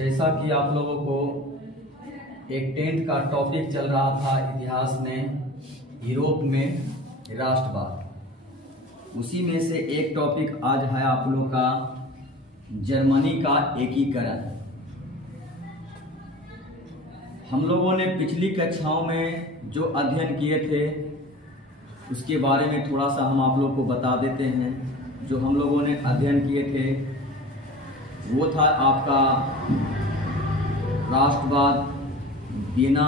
जैसा कि आप लोगों को एक 10th का टॉपिक चल रहा था इतिहास में, यूरोप में राष्ट्रवाद, उसी में से एक टॉपिक आज है आप लोगों का जर्मनी का एकीकरण। हम लोगों ने पिछली कक्षाओं में जो अध्ययन किए थे उसके बारे में थोड़ा सा हम आप लोगों को बता देते हैं। जो हम लोगों ने अध्ययन किए थे वो था आपका राष्ट्रवाद, वियना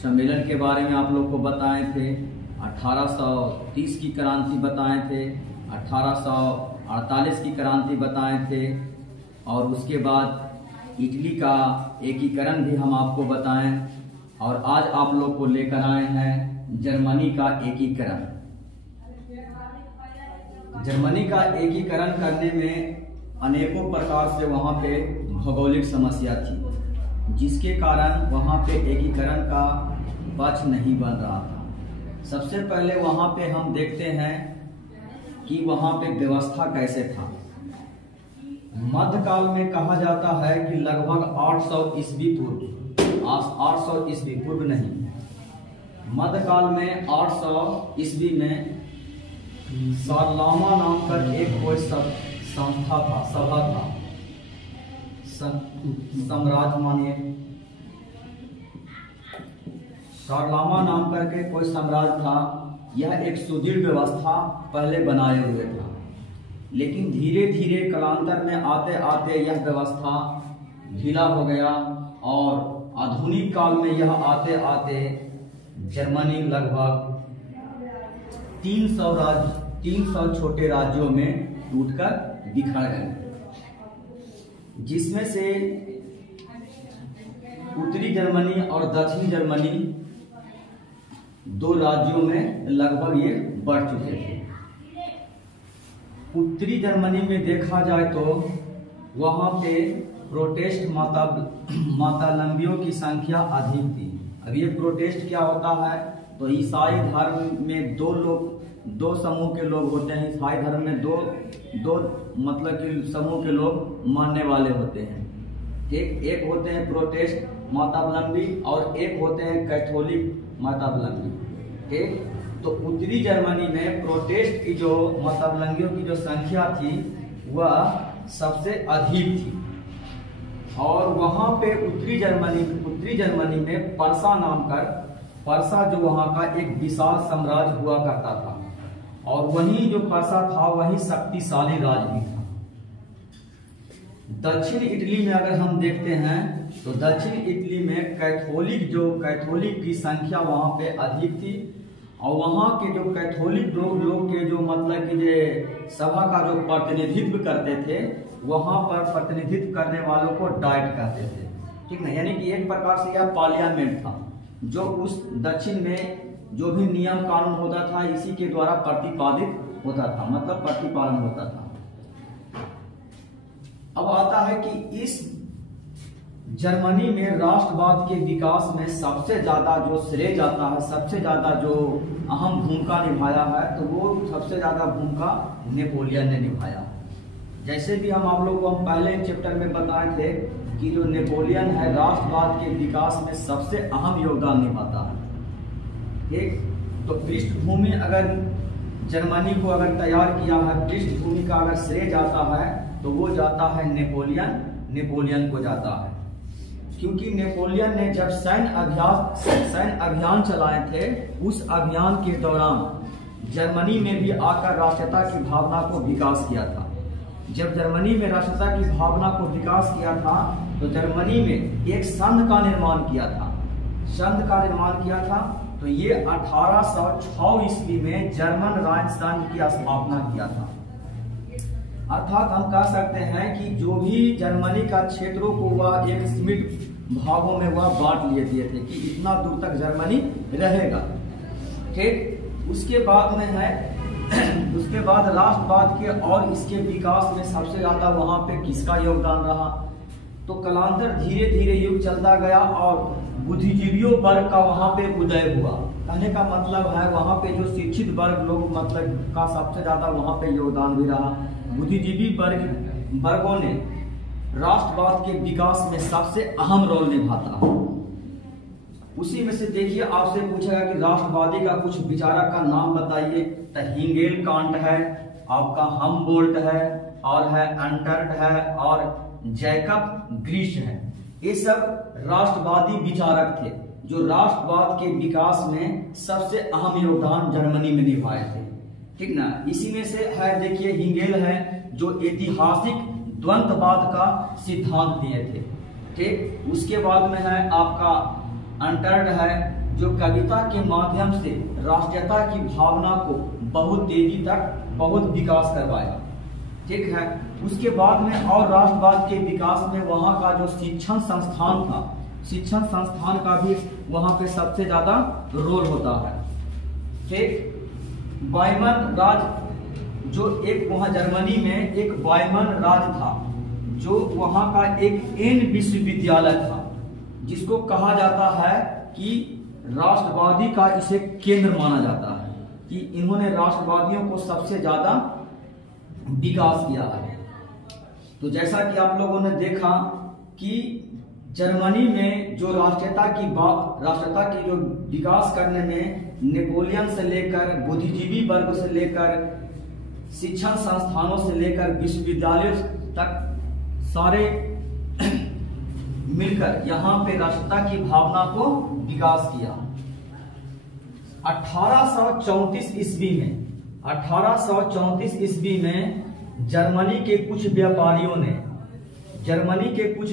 सम्मेलन के बारे में आप लोग को बताए थे, 1830 की क्रांति बताए थे, 1848 की क्रांति बताए थे, और उसके बाद इटली का एकीकरण भी हम आपको बताएं, और आज आप लोग को लेकर आए हैं जर्मनी का एकीकरण। जर्मनी का एकीकरण करने में अनेकों प्रकार से वहाँ पे भौगोलिक समस्या थी, जिसके कारण वहाँ पे एकीकरण का पक्ष नहीं बन रहा था। सबसे पहले वहाँ पे हम देखते हैं कि वहाँ पे व्यवस्था कैसे था। मध्यकाल में कहा जाता है कि लगभग 800 ईस्वी पूर्व, 800 ईस्वी पूर्व नहीं, मध्यकाल में 800 ईस्वी में सारलामा नाम का एक कोई संस्था था, सभा था, साम्राज्य मानिए, सारलामा नाम करके कोई साम्राज्य था। यह एक सुदृढ़ व्यवस्था पहले बनाए हुए था, लेकिन धीरे धीरे कालांतर में आते आते यह व्यवस्था ढीला हो गया, और आधुनिक काल में यह आते आते जर्मनी लगभग 300 छोटे राज्यों में टूटकर बिखर गए, जिसमें से उत्तरी जर्मनी और दक्षिण जर्मनी दो राज्यों में लगभग ये बढ़ चुके थे। उत्तरी जर्मनी में देखा जाए तो वहां पे प्रोटेस्ट मातावलंबियों की संख्या अधिक थी। अब ये प्रोटेस्ट क्या होता है, तो ईसाई धर्म में दो समूह के लोग होते हैं। ईसाई धर्म में दो मतलब कि समूह के लोग मानने वाले होते हैं। एक होते हैं प्रोटेस्ट मातावलंबी और एक होते हैं कैथोलिक मातावलंबी। ठीक, तो उत्तरी जर्मनी में प्रोटेस्ट की जो मातावलंबियों की जो संख्या थी वह सबसे अधिक थी, और वहां पे उत्तरी जर्मनी में परसा जो वहां का एक विशाल साम्राज्य हुआ करता था, और वही जो परसा था वही शक्तिशाली राज्य भी था। दक्षिण इटली में अगर हम देखते हैं तो दक्षिण इटली में कैथोलिक की संख्या वहां पे अधिक थी, और वहां के जो कैथोलिक लोग के जो मतलब कि जो सभा का जो प्रतिनिधित्व करते थे, वहां पर प्रतिनिधित्व करने वालों को डाइट कहते थे। ठीक ना, यानी कि एक प्रकार से यह पार्लियामेंट था, जो उस दक्षिण में जो भी नियम कानून होता था इसी के द्वारा प्रतिपादित होता था, मतलब प्रतिपालन होता था। अब आता है कि इस जर्मनी में राष्ट्रवाद के विकास में सबसे ज्यादा जो श्रेय जाता है, सबसे ज्यादा जो अहम भूमिका निभाया है, तो वो सबसे ज्यादा भूमिका नेपोलियन ने निभाया। जैसे भी हम लोग को पहले चैप्टर में बताए थे कि जो नेपोलियन है राष्ट्रवाद के विकास में सबसे अहम योगदान निभाता है। ठीक, तो पृष्ठभूमि अगर जर्मनी को अगर तैयार किया है, पृष्ठभूमि का अगर श्रेय जाता है तो वो जाता है नेपोलियन को जाता है, क्योंकि नेपोलियन ने जब सैन्य अभियान चलाए थे, उस अभियान के दौरान जर्मनी में भी आकर राष्ट्रीयता की भावना को विकास किया था। जब जर्मनी में राष्ट्रीयता की भावना को विकास किया था तो जर्मनी में एक संघ का निर्माण किया था। तो ये 1806 ईस्वी में जर्मन राजधानी की स्थापना किया था। अर्थात हम कह सकते हैं कि जो भी जर्मनी का क्षेत्रों को वह एक सीमित भागों में वह बांट लिए थे कि इतना दूर तक जर्मनी रहेगा। ठीक, उसके बाद राष्ट्रवाद के और इसके विकास में सबसे ज्यादा वहां पे किसका योगदान रहा, तो कालांतर धीरे धीरे युग चलता गया और बुद्धिजीवियों वर्ग का वहां पे उदय हुआ। कहने का मतलब है वहां पे जो शिक्षित वर्ग लोग मतलब का सबसे ज्यादा वहां पे योगदान भी रहा। बुद्धिजीवी वर्गों ने राष्ट्रवाद के विकास में सबसे अहम रोल निभाता है। उसी में से देखिए, आपसे पूछेगा कि राष्ट्रवादी का कुछ विचारक का नाम बताइए, तो हिंगेल कांट है, आपका हमबोल्ट है, और है अंटर्ड है, और जैकब ग्रीश है। ये सब राष्ट्रवादी विचारक थे जो राष्ट्रवाद के विकास में सबसे अहम योगदान जर्मनी में निभाए थे। ठीक ना। इसी में से है, देखिए हिंगेल है जो ऐतिहासिक द्वंद्ववाद का सिद्धांत दिए थे। ठीक। उसके बाद में है आपका अंटर्ड है जो कविता के माध्यम से राष्ट्रीयता की भावना को बहुत तेजी तक बहुत विकास करवाया। ठीक है। उसके बाद में और राष्ट्रवाद के विकास में वहां का जो शिक्षण संस्थान था, शिक्षण संस्थान का भी वहां पे सबसे ज्यादा रोल होता है। ठीक। वाइमन राज जो एक वहां जर्मनी में एक वाइमन राज था, जो वहां का एक एन विश्वविद्यालय था, जिसको कहा जाता है कि राष्ट्रवादी का इसे केंद्र माना जाता है कि इन्होंने राष्ट्रवादियों को सबसे ज्यादा विकास किया है। तो जैसा कि आप लोगों ने देखा कि जर्मनी में जो राष्ट्रीयता की जो विकास करने में नेपोलियन से लेकर बुद्धिजीवी वर्ग से लेकर शिक्षण संस्थानों से लेकर विश्वविद्यालयों तक सारे मिलकर यहाँ पे राष्ट्रीयता की भावना को विकास किया। 1834 ईस्वी में जर्मनी के कुछ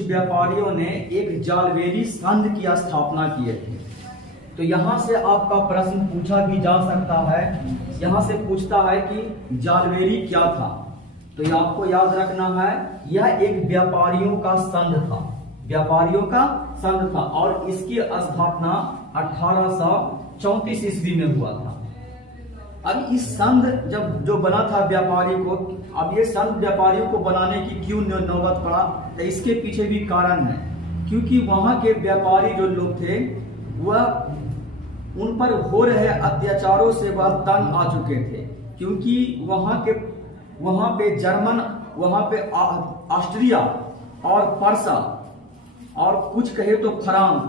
व्यापारियों ने एक जालवेरी संघ की स्थापना किए थे। तो यहाँ से आपका प्रश्न पूछा भी जा सकता है, यहाँ से पूछता है कि जालवेरी क्या था। तो ये आपको याद रखना है, यह एक व्यापारियों का संघ था और इसकी स्थापना 1834 ईस्वी में हुआ था। अब इस संघ जो बना था व्यापारी को, अब ये संघ व्यापारियों को बनाने की क्यों नौबत पड़ा, तो इसके पीछे भी कारण है। क्योंकि वहां के व्यापारी जो लोग थे वह उन पर हो रहे अत्याचारों से वह तंग आ चुके थे। क्योंकि वहां पे ऑस्ट्रिया और पर्सा और कुछ कहे तो फ्रांस,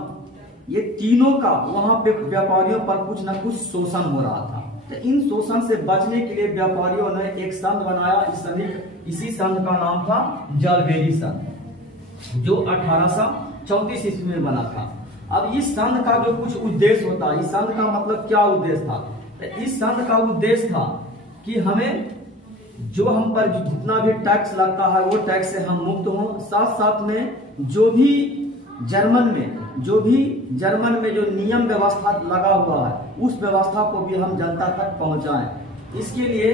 ये तीनों का वहां पे व्यापारियों पर कुछ न कुछ शोषण हो रहा था। तो इन शोषण से बचने के लिए व्यापारियों ने एक संघ बनाया। इसी संघ का नाम था जालवेरी संघ, जो 1834 ईस्वी में बना था। अब इस संघ का जो कुछ उद्देश्य होता है, इस संघ का मतलब क्या उद्देश्य था? तो इस संघ का उद्देश्य था कि हमें जो हम पर जितना भी टैक्स लगता है वो टैक्स से हम मुक्त हों, साथ साथ में जो भी जर्मन में जो नियम व्यवस्था लगा हुआ है उस व्यवस्था को भी हम जनता तक पहुंचाएं। इसके लिए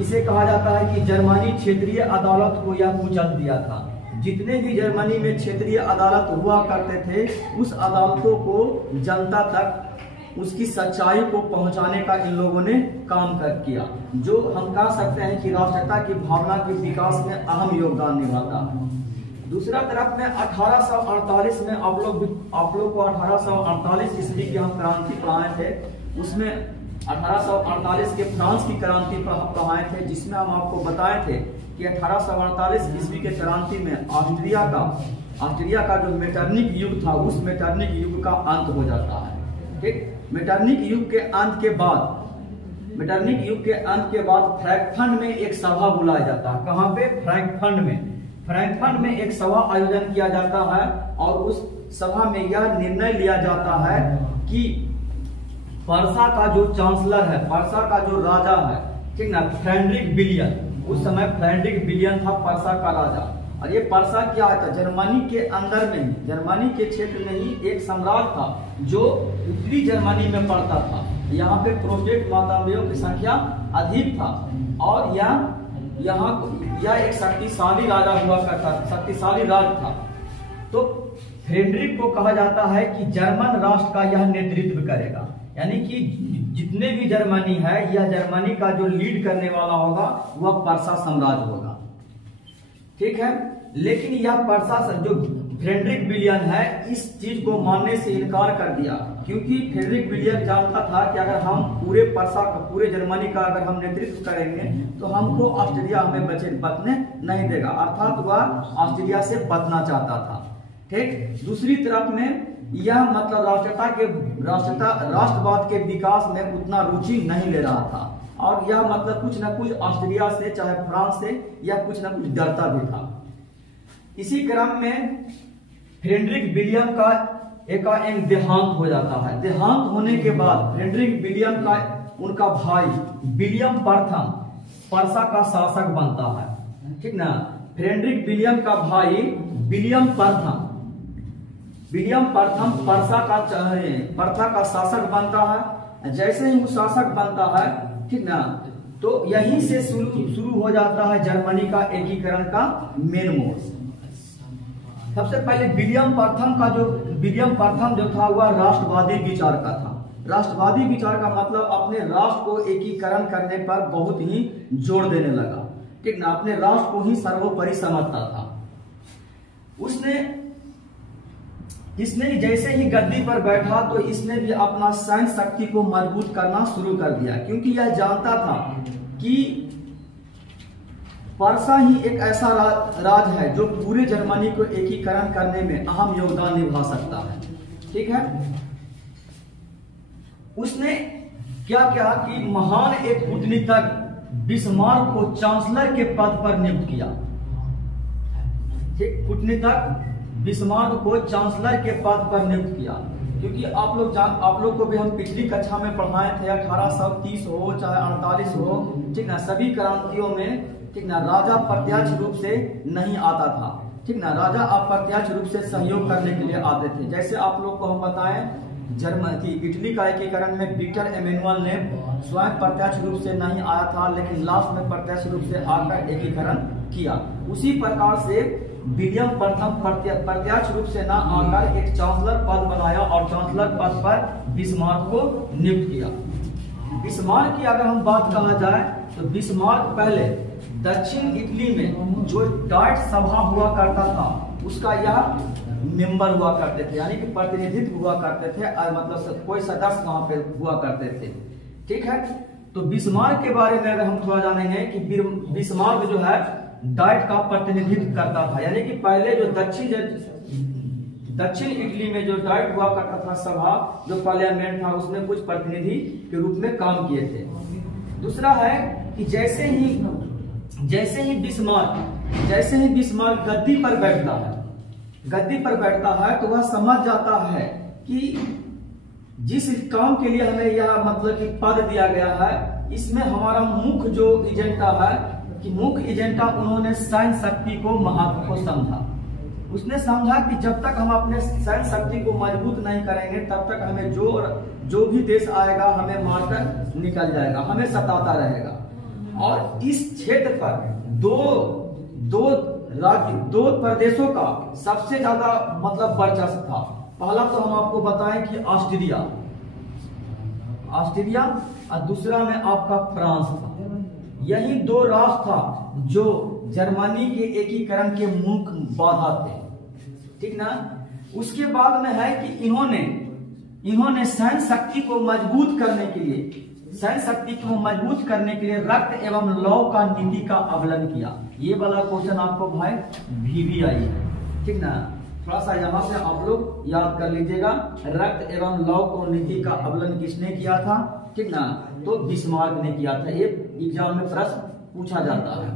इसे कहा जाता है कि जर्मनी क्षेत्रीय अदालत को यह कुचल दिया था। जितने भी जर्मनी में क्षेत्रीय अदालत हुआ करते थे, उस अदालतों को जनता तक उसकी सच्चाई को पहुंचाने का इन लोगों ने काम किया, जो हम कह सकते हैं कि राष्ट्रीयता की भावना के विकास में अहम योगदान निभाता है। दूसरा तरफ में 1848 में आप लोग को 1848 ईस्वी की हम क्रांति पढ़ाए थे। उसमें 1848 के फ्रांस की क्रांति पढ़ाए थे, जिसमें हम आपको बताए थे कि 1848 ईस्वी के क्रांति में ऑस्ट्रिया का जो मेटरनिक युग था, उस मेटरनिक युग का अंत हो जाता है। ठीक। मेटरनिक युग के अंत के बाद फ्रैंकफर्ट में एक सभा बुलाया जाता है। कहाँ पे? फ्रैंकफर्ट में एक सभा आयोजन किया जाता है और उस सभा में यह निर्णय लिया जाता है कि पर्सा का जो चांसलर है, पर्सा का जो राजा है, ठीक ना, फ्रेडरिक विलियम, उस समय फ्रेडरिक विलियम था पर्सा का राजा। और ये पर्सा क्या था? जर्मनी के अंदर में ही, जर्मनी के क्षेत्र में ही एक सम्राट था जो उत्तरी जर्मनी में पड़ता था। यहाँ पे प्रोटेस्टेंट माताओं की संख्या अधिक था और यह एक शक्तिशाली राजा हुआ करता, शक्तिशाली राज था। तो फ्रेडरिक को कहा जाता है कि जर्मन राष्ट्र का यह नेतृत्व करेगा, यानी कि जितने भी जर्मनी है, यह जर्मनी का जो लीड करने वाला होगा वह पर्सा साम्राज्य होगा। ठीक है। लेकिन यह पर्सा जो फ्रेडरिक विलियम है, इस चीज को मानने से इनकार कर दिया, क्योंकि फ्रेडरिक विलियम जानता था कि अगर हम पूरे जर्मनी का अगर हम नेतृत्व करेंगे तो हमको ऑस्ट्रिया हमें बचने नहीं देगा, अर्थात वह ऑस्ट्रिया से बचना चाहता था। ठीक, दूसरी तरफ में यह मतलब राष्ट्रवाद के विकास में उतना रुचि नहीं ले रहा था, और यह मतलब कुछ न कुछ ऑस्ट्रिया से चाहे फ्रांस से यह कुछ न कुछ डरता भी था। इसी क्रम में फ्रेडरिक विलियम का एक देहांत हो जाता है। देहांत होने के बाद फ्रेडरिक विलियम का उनका भाई विलियम प्रथम पर्सा का शासक बनता है। ठीक ना, फ्रेडरिक विलियम का भाई विलियम प्रथम पर्सा का शासक बनता है। जैसे ही वो शासक बनता है, ठीक ना, तो यहीं से शुरू हो जाता है जर्मनी का एकीकरण का मेन मोड़। सबसे पहले विलियम प्रथम जो था वह राष्ट्रवादी विचार का था। राष्ट्रवादी विचार का मतलब अपने राष्ट्र को एकीकरण करने पर बहुत ही जोर देने लगा। ठीक ना, अपने राष्ट्र को ही सर्वोपरि समझता था। इसने जैसे ही गद्दी पर बैठा तो इसने भी अपना सैन्य शक्ति को मजबूत करना शुरू कर दिया, क्योंकि यह जानता था कि पर्सा ही एक ऐसा राज है जो पूरे जर्मनी को एकीकरण करने में अहम योगदान निभा सकता है। ठीक है, उसने क्या किया कि महान एक कूटनीतिज्ञ बिस्मार्क को चांसलर के पद पर नियुक्त किया। ठीक, कूटनीतिज्ञ बिस्मार्क को चांसलर के पद पर नियुक्त किया, क्योंकि आप लोग को भी हम पिछली कक्षा में पढ़ाए थे 1830 हो चाहे 48 हो, ठीक ना, सभी क्रांतियों में, ठीक ना, राजा प्रत्यक्ष रूप से नहीं आता था। ठीक ना, राजा अप्रत्यक्ष रूप से सहयोग करने के लिए आते थे। जैसे आप लोग को हम बताएं, इटली का एकीकरण में विक्टर एमेनुअल ने स्वयं प्रत्यक्ष रूप से नहीं आया था, लेकिन लास्ट में प्रत्यक्ष रूप से आकर एकीकरण किया। उसी प्रकार से विलियम प्रथम प्रत्यक्ष रूप से न आकर एक चांसलर पद बनाया और चांसलर पद पर बिस्मार्क को नियुक्त किया। बिस्मार्क की अगर हम बात कहा जाए तो बिस्मार्क पहले दक्षिण इटली में जो डाइट सभा हुआ करता था उसका यह मेंबर हुआ करते थे, यानी कि प्रतिनिधित्व हुआ करते थे, मतलब कोई सदस्य वहां पे हुआ करते थे। ठीक है, तो बिस्मार्क के बारे में अगर हम थोड़ा जानेंगे कि बिस्मार्क जो है डाइट का प्रतिनिधित्व करता था, यानी कि पहले जो दक्षिण इटली में जो डाइट हुआ करता था सभा, जो पार्लियामेंट था, उसमें कुछ प्रतिनिधि के रूप में काम किए थे। दूसरा है कि जैसे ही बिस्मार्क गद्दी पर बैठता है तो वह समझ जाता है कि जिस काम के लिए हमें यह मतलब कि पद दिया गया है, इसमें हमारा मुख्य जो एजेंडा है कि मुख्य एजेंडा उन्होंने सैन्य शक्ति को महत्व को समझा। उसने समझा कि जब तक हम अपने सैन्य शक्ति को मजबूत नहीं करेंगे तब तक हमें जो भी देश आएगा हमें मारकर निकल जाएगा, हमें सताता रहेगा। और इस क्षेत्र पर दो प्रदेशों का सबसे ज्यादा मतलब वर्चस्व था। पहला तो हम आपको बताएं कि ऑस्ट्रिया और दूसरा में आपका फ्रांस था। यही दो राष्ट्र था जो जर्मनी के एकीकरण के मुख्य बाधा थे। ठीक ना, उसके बाद में है कि इन्होंने सैन्य शक्ति को मजबूत करने के लिए रक्त एवं लौ का नीति का अवलंबन किया। ये वाला क्वेश्चन आपको भाई भी आई है। ठीक ना, थोड़ा सा यहाँ से आप लोग याद कर लीजिएगा, रक्त एवं लौ को नीति का अवलंबन किसने किया था? ठीक ना, तो बिस्मार्क ने किया था। ये एग्जाम में प्रश्न पूछा जाता है।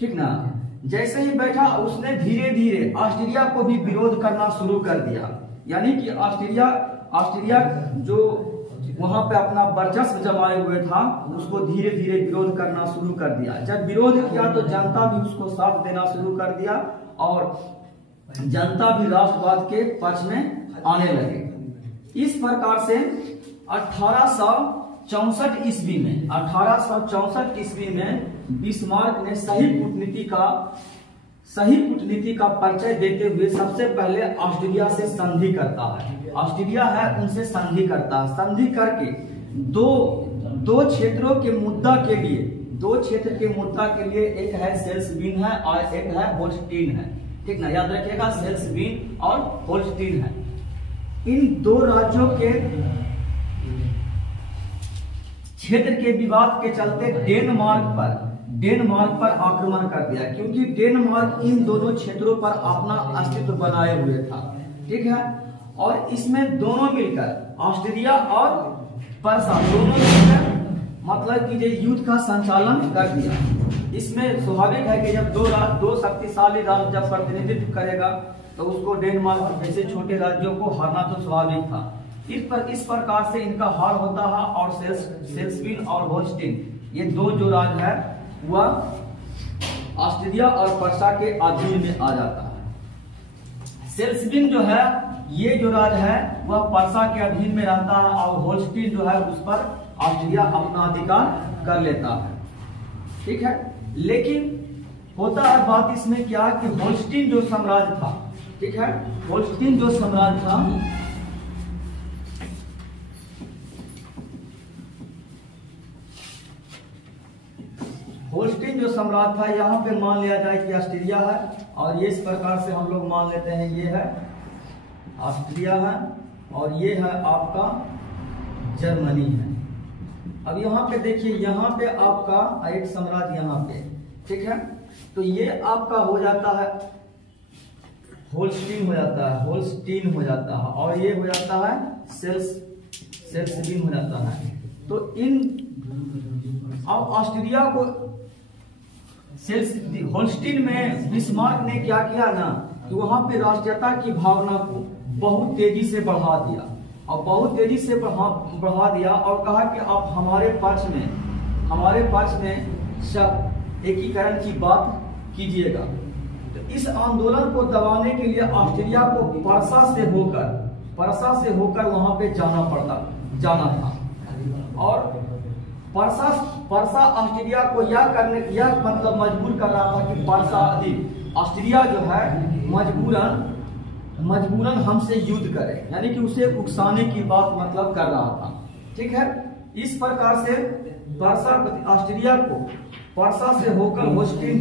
ठीक ना, जैसे ही बैठा उसने धीरे धीरे ऑस्ट्रिया को भी विरोध करना शुरू कर दिया, यानी कि ऑस्ट्रिया जो वहां पे अपना वर्चस्व जमाए हुए था उसको धीरे धीरे विरोध करना शुरू कर दिया। जब विरोध किया तो जनता भी उसको साथ देना शुरू कर दिया और जनता भी राष्ट्रवाद के पक्ष में आने लगे। इस प्रकार से 1864 ईस्वी में बिस्मार्क ने सही कूटनीति का परिचय देते हुए सबसे पहले ऑस्ट्रिया से संधि करता है। ऑस्ट्रिया है उनसे संधि करता है। संधि करके दो क्षेत्रों के मुद्दा के लिए एक है सेल्सबीन है और एक है होल्स्टीन है। ठीक ना, याद रखिएगा सेल्सबिन और होल्स्टीन है। इन दो राज्यों के क्षेत्र के विवाद के चलते डेनमार्क पर आक्रमण कर दिया, क्योंकि डेनमार्क इन दोनों क्षेत्रों पर अपना अस्तित्व बनाए हुए था, ठीक है। और इसमें दोनों मिलकर ऑस्ट्रिया और पर्सा दोनों मिलकर मतलब कि युद्ध का संचालन कर दिया। इसमें स्वाभाविक है कि जब दो शक्तिशाली राज्य जब प्रतिनिधित्व करेगा तो उसको डेनमार्क जैसे छोटे राज्यों को हारना तो स्वाभाविक था। इस प्रकार से इनका हार होता है और सेल्सबिन और होल्स्टीन ये दो जो राज्य है वह ऑस्ट्रिया और पर्सा के अधीन में आ जाता है। सेल्सबिन जो है ये जो राज्य है वह पर्सा के अधीन में रहता है और होल्स्टीन जो है उस पर ऑस्ट्रिया अपना अधिकार कर लेता है, ठीक है। लेकिन होता है बात इसमें क्या कि होल्स्टीन जो साम्राज्य था, ठीक है, होल्स्टीन जो साम्राज्य था होल्स्टीन जो सम्राट था, यहाँ पे मान लिया जाए कि ऑस्ट्रिया है और ये इस प्रकार से हम लोग मान लेते हैं ये है ऑस्ट्रिया है और ये है आपका जर्मनी है। अब यहाँ पे देखिए, यहाँ पे आपका एक साम्राज्य यहाँ पे, ठीक है, तो ये आपका हो जाता है होल्स्टीन हो जाता है और ये हो जाता है सेल्सबिन हो जाता है। तो इन अब ऑस्ट्रिया को होल्स्टीन में बिस्मार्क ने क्या किया ना कि वहां पे राष्ट्रीयता की भावना को बहुत तेजी से बढ़ा दिया बढ़ा दिया और कहा कि आप हमारे पक्ष में सब एकीकरण की बात कीजिएगा। तो इस आंदोलन को दबाने के लिए ऑस्ट्रिया को पर्सा से होकर वहां पे जाना था और पर्सा ऑस्ट्रिया को यह मतलब मजबूर कर रहा था कि ऑस्ट्रिया जो है मजबूरन हमसे युद्ध करे, यानी कि उसे उकसाने की बात मतलब कर रहा था, ठीक है। इस प्रकार से ऑस्ट्रिया को पर्सा से होकर होल्स्टीन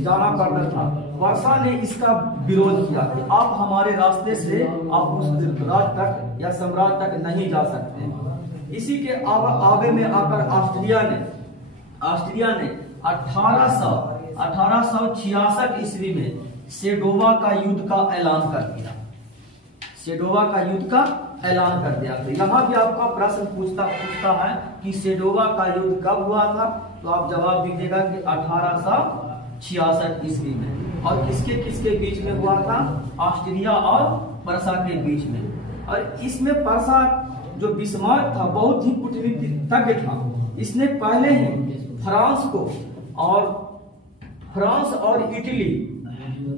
जाना पड़ता था। पर्सा ने इसका विरोध किया कि आप हमारे रास्ते से आप उस राज्य तक या साम्राज्य तक नहीं जा सकते। इसी के आगे में आकर ऑस्ट्रिया ने 1866 ईस्वी में सेडोवा का युद्ध का ऐलान कर दिया। तो यहाँ भी आपका प्रश्न पूछता है कि सेडोवा का युद्ध कब हुआ था, तो आप जवाब दीजिएगा कि 1866 ईस्वी में। और किसके बीच में हुआ था? ऑस्ट्रिया और पर्सा के बीच में। और इसमें पर्सा जो बिस्मार्क था बहुत ही कूटनीतिज्ञ था। इसने पहले ही फ्रांस और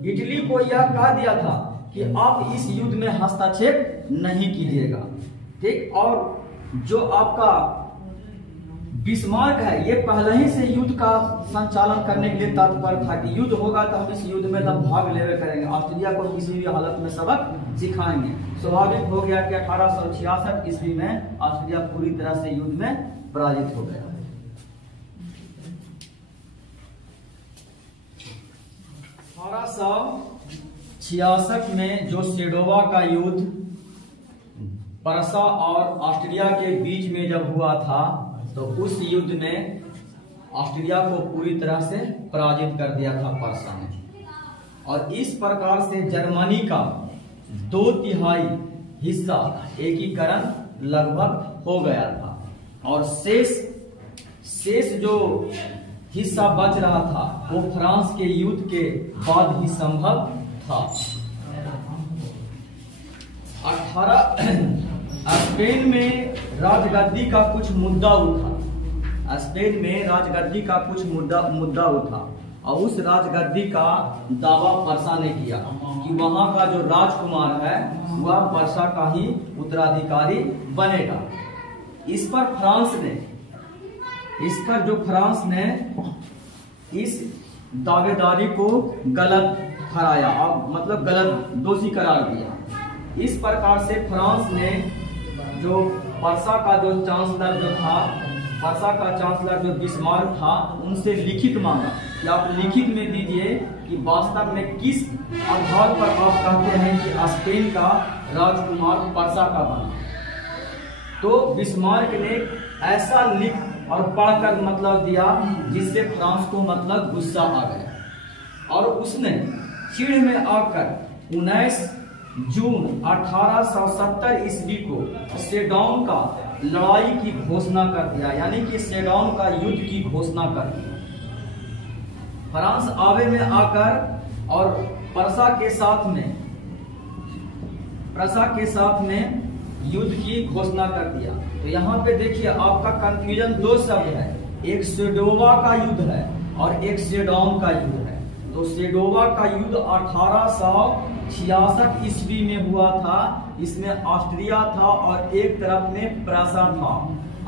इटली को यह कह दिया था कि आप इस युद्ध में हस्तक्षेप नहीं कीजिएगा, ठीक। और जो आपका बिस्मार्क है ये पहले ही से युद्ध का संचालन करने के लिए तत्पर था कि युद्ध होगा तो हम इस युद्ध में तब भाग लेवे करेंगे, ऑस्ट्रिया को किसी भी हालत में सबक सिखाएंगे। स्वाभाविक हो गया कि 1866 ईस्वी में ऑस्ट्रिया पूरी तरह से युद्ध में पराजित हो गया। 1866 में जो सेडोवा का युद्ध पर्सा और ऑस्ट्रिया के बीच में जब हुआ था तो उस युद्ध में ऑस्ट्रिया को पूरी तरह से पराजित कर दिया था पर्सा ने। और इस प्रकार से जर्मनी का 2/3 हिस्सा एकीकरण लगभग हो गया था और शेष जो हिस्सा बच रहा था वो फ्रांस के युद्ध के बाद ही संभव था। स्पेन में राजगद्दी का कुछ मुद्दा उठा और उस राजगद्दी का दावा पर्सा ने किया कि वहां का जो राजकुमार है वह पर्सा का ही उत्तराधिकारी बनेगा। इस पर फ्रांस ने इस दावेदारी को गलत ठहराया और मतलब गलत दोषी करार दिया। इस प्रकार से फ्रांस ने जो पर्सा का जो चांसलर जो था वर्षा का चांसलर जो बिस्मार्क था उनसे लिखित मांगा कि आप लिखित में दीजिए कि वास्तव में किस आधार पर आप कहते हैं कि स्पेन का राजकुमार पर्सा का बना। तो बिस्मार्क ने ऐसा लिख और पढ़कर मतलब दिया जिससे फ्रांस को मतलब गुस्सा आ गया और उसने चिढ़ में आकर 19 जून 1870 ईस्वी को सेडौन का लड़ाई की घोषणा कर दिया, यानी कि सेडौन का युद्ध की घोषणा कर दी। फ्रांस आवे में आकर और पर्सा के साथ में युद्ध की घोषणा कर दिया। तो यहाँ पे देखिए आपका कंफ्यूजन दो शब्द है, एक सेडोवा का युद्ध है और एक सेडौन का युद्ध है। तो सेडोवा का युद्ध 1866 ईस्वी में हुआ था, इसमें ऑस्ट्रिया था और एक तरफ में पर्सा था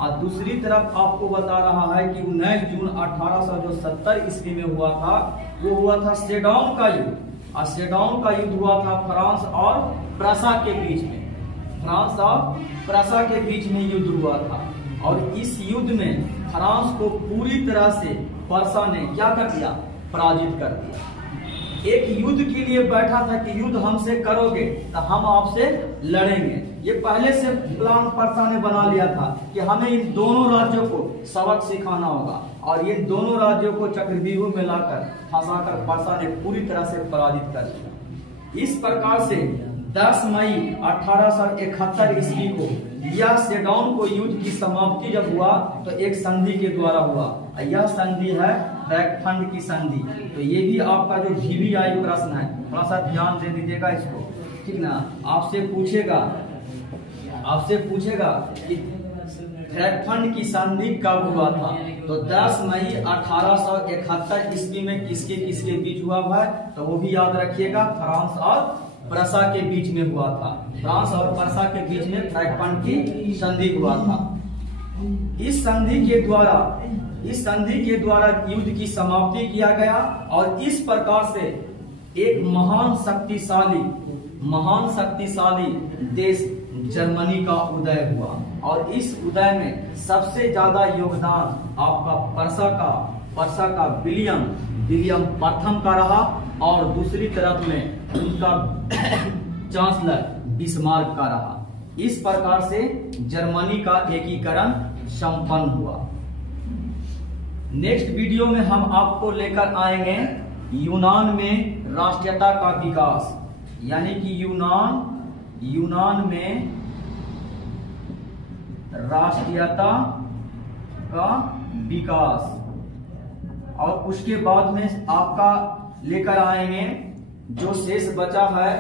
और दूसरी तरफ आपको बता रहा है कि 19 जून 1870 ईस्वी में हुआ था, वो हुआ था सेडौन का युद्ध। और सेडौन का युद्ध हुआ था फ्रांस और पर्सा के बीच में, फ्रांस और पर्सा के बीच में युद्ध हुआ था। और इस युद्ध में फ्रांस को पूरी तरह से पर्सा ने क्या कर दिया, पराजित कर दिया। एक युद्ध के लिए बैठा था कि युद्ध हमसे करोगे तो हम आपसे लड़ेंगे। ये पहले से प्लान पर्सा ने बना लिया था कि हमें इन दोनों राज्यों को सबक सिखाना होगा और ये दोनों राज्यों को चक्रव्यूह में लाकर फंसाकर पर्सा ने पूरी तरह से पराजित कर दिया। इस प्रकार से 10 मई 1871 ईस्वी को यह सेडौन को युद्ध की समाप्ति जब हुआ तो एक संधि के द्वारा हुआ। यह संधि है फ्रैंकफर्ट की संधि। तो ये भी आपका जो VVI प्रश्न है, थोड़ा सा ध्यान दे दीजिएगा इसको, ठीक ना। आपसे पूछेगा कि फ्रैंकफर्ट की संधि कब हुआ था। तो 10 मई 1871 ईस्वी में किसके किसके बीच हुआ है, तो वो भी याद रखिएगा, फ्रांस और पर्सा के बीच में हुआ था। फ्रांस और पर्सा के बीच में फ्रैंकफर्ट की संधि हुआ था। इस संधि के द्वारा युद्ध की समाप्ति किया गया और इस प्रकार से एक महान शक्तिशाली देश जर्मनी का उदय हुआ। और इस उदय में सबसे ज्यादा योगदान आपका पर्सा का विलियम प्रथम का रहा और दूसरी तरफ में उनका चांसलर बिस्मार्क का रहा। इस प्रकार से जर्मनी का एकीकरण संपन्न हुआ। नेक्स्ट वीडियो में हम आपको लेकर आएंगे यूनान में राष्ट्रीयता का विकास, यानी कि यूनान में राष्ट्रीयता का विकास। और उसके बाद में आपका लेकर आएंगे जो शेष बचा है,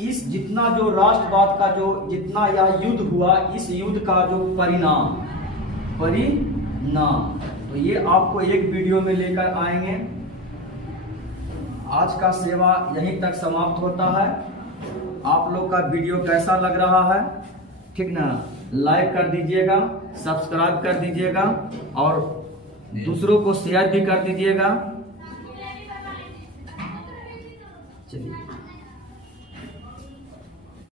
इस जितना जो राष्ट्रवाद का जो जितना यह युद्ध हुआ, इस युद्ध का जो परिणाम। तो ये आपको एक वीडियो में लेकर आएंगे। आज का सेवा यहीं तक समाप्त होता है। आप लोग का वीडियो कैसा लग रहा है, ठीक ना, लाइक कर दीजिएगा, सब्सक्राइब कर दीजिएगा और दूसरों को शेयर भी कर दीजिएगा। चलिए।